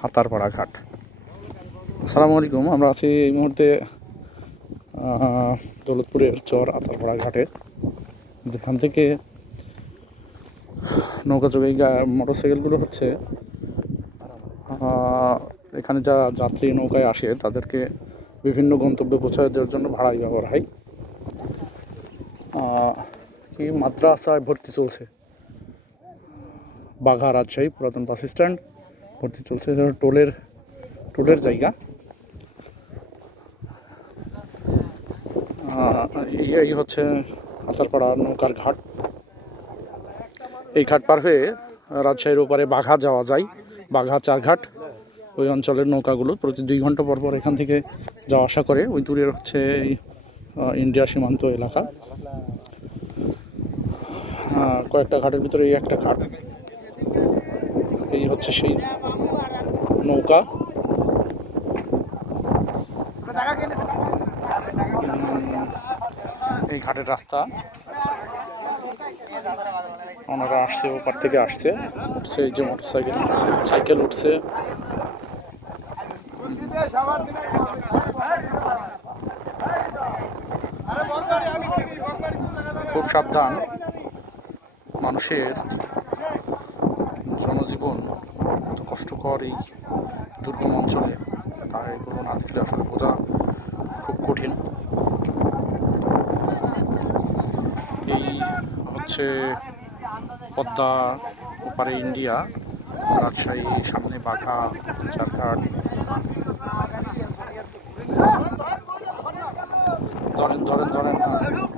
হাতারপাড়া ঘাট। আসসালামু আলাইকুম। আমরা আছি এই মুহূর্তে দৌলতপুরের চর হাতারপাড়া ঘাটে, যেখান থেকে নৌকাযোগে মোটরসাইকেলগুলো হচ্ছে এখানে যা যাত্রী নৌকায় আসে তাদেরকে বিভিন্ন গন্তব্যে পৌঁছায় দেওয়ার জন্য ভাড়াই ব্যবহার হয়। কি মাদ্রাসায় ভর্তি চলছে, বাঘা রাজশাহী পুরাতন বাস স্ট্যান্ড ভর্তি চলছে। টোলের জায়গা। এই হচ্ছে হাতারপাড়া নৌকার ঘাট। এই ঘাট পার হয়ে রাজশাহীর ওপারে বাঘা যাওয়া যায়। বাঘা চারঘাট ওই অঞ্চলের নৌকাগুলো প্রতি 2 ঘন্টা পর পর এখান থেকে যাওয়া আসা করে। ওই দূরের হচ্ছে ইন্ডিয়া সীমান্ত এলাকা। কয়েকটা ঘাটের ভিতরে এই একটা ঘাট। এই হচ্ছে সেই নৌকা। এই ঘাটের রাস্তা। ওনারা আসছে, ওপার থেকে আসছে, উঠছে এই যে সাইকেল উঠছে। খুব সাবধান। মানুষের জনজীবন এত কষ্টকর এই দুর্গম অঞ্চলে, তাই এগুলো না দেখলে আসলে বোঝা খুব কঠিন। এই হচ্ছে পদ্মা, ওপারে ইন্ডিয়া, রাজশাহী, সামনে বাঘা চারঘাট। ধরেন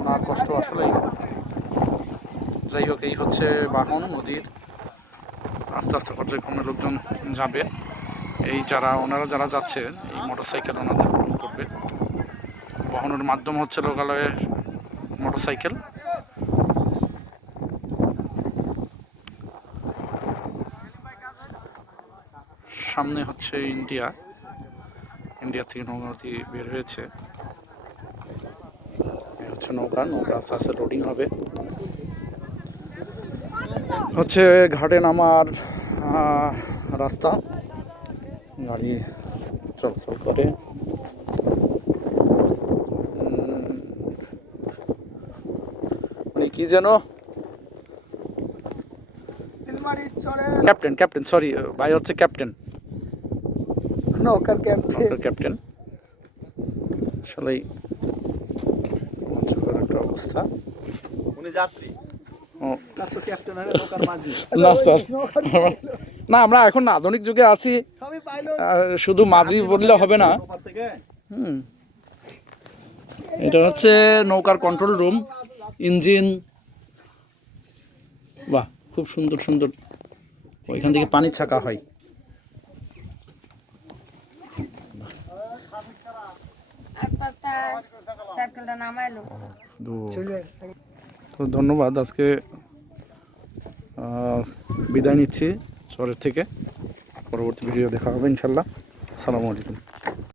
ওনার কষ্ট আসলেই। যাই হোক, এই হচ্ছে বাহন নদীর। আস্তে আস্তে পর্যায়ক্রমে লোকজন যাবে। ওনারা যারা যাচ্ছে, এই মোটরসাইকেল ওনাদের বহন করবে। বহনের মাধ্যম হচ্ছে লোকালয়ের মোটরসাইকেল। সামনে হচ্ছে ইন্ডিয়া থেকে নদী বের হয়েছে। হচ্ছে নৌকা আস্তে আস্তে লোডিং হবে। হচ্ছে ঘাটে নামার রাস্তা, গাড়ি চলাচল করে। মানে কি যেন ক্যাপ্টেন সরি ভাই, হচ্ছে ক্যাপ্টেন, নৌকার ক্যাপ্টেন। আসলেই একটা অবস্থা। উনি যাত্রী। না স্যার, না, আমরা এখন আধুনিক যুগে আছি, শুধু মাঝি বললে হবে না। এটা হচ্ছে নৌকার কন্ট্রোল রুম, ইঞ্জিন। বাহ, খুব সুন্দর সুন্দর। ওইখান থেকে পানি ছাকা হয়। তো ধন্যবাদ। আজকে বিদায় নিচ্ছি চরের থেকে। পরবর্তী ভিডিও দেখা হবে ইনশাল্লাহ। আসসালামু আলাইকুম।